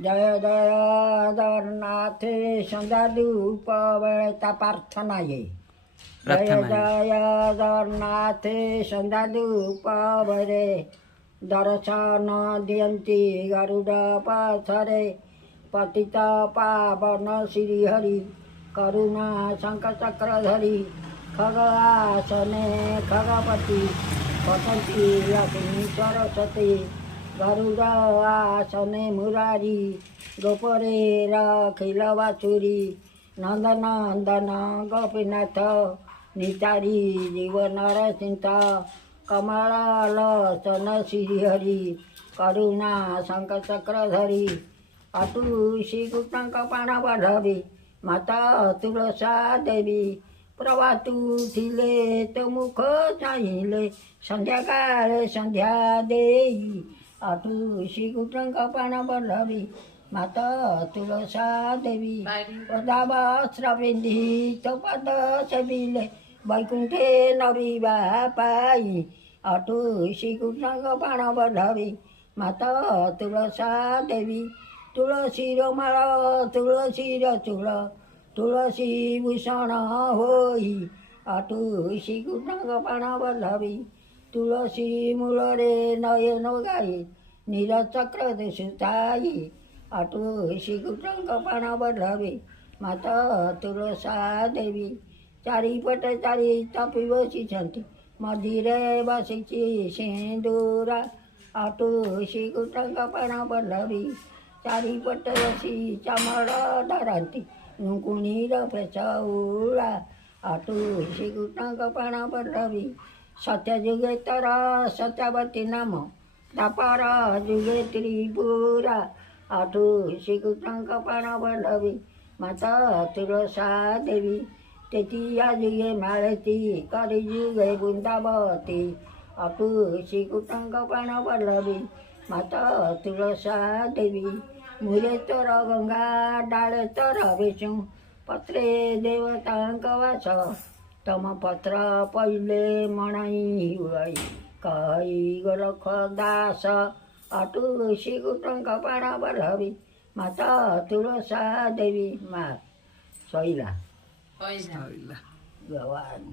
जय जय जगन्नाथ सन्ध्या धूप वेळेचा प्रार्थना ये जय जय जगन्नाथ सन्ध्या धूप वेळे दर्शन दियन्ति गरुड पथरे पतित पावन श्रीहरि करुणा शङ्खचक्रधरी खगआसने खगपति पतन्ति लक्ष्मी सरस्वती गरुड आसने मुरारी गोपरे रखिल वासुरी नंदनंदन गोपीनाथ नितारी जीवन रचिंत कमलासन श्रीहरी करुणा शंखचक्रधरी अतुषी कृष्णांक पाना वाढवी माता तुळसा देवी प्रभातू थिले तो मुख चाहिले संध्याकाळ संध्या देई आठुशी कुटंक पाना बढावी माता तुळसा देवी पदावस्त्रविंधी तो पद सबिले वैकुंठे नवी बापाई आठुशी कुटंक पाना बढावी माता तुळसा देवी तुळशी रोमाळ तुळशी रचुळ तुळशी भूषण होई आठुशी कुटंक पाना बढावी तुळशी मुळरे नयन गाई नीलचक्र दिसुताई आठुशी कुटंक पाना बढावी माता तुळसा देवी चारीपट चारी तापी बसिଛନ୍ତି मधिरे बसिଛି सिंदूरा आठुशी कुटंक पाना बढावी चारीपट बसी चामड़ धरती नुकुणीर पेचौला आठुशी कुटंक पाना बढावी सत्य जुगे तर सत्यावती नाम दापार जुगे त्रिपुरा आठुशी कुटंक पाना बढावी माता तुळसा देवी तेतिया जुगे माळती करी जुगे वृंदावती आठुशी कुटंक पाना बढावी माता तुळसा देवी मुरे तर गंगा डाळे तर विष्णू पत्रे देवतांक वास तम पत्र पहिले मणाई हुई काही गोरख दास आठुशी कुटंक पाना बढावी माता तुळसा देवी मा सैला गवान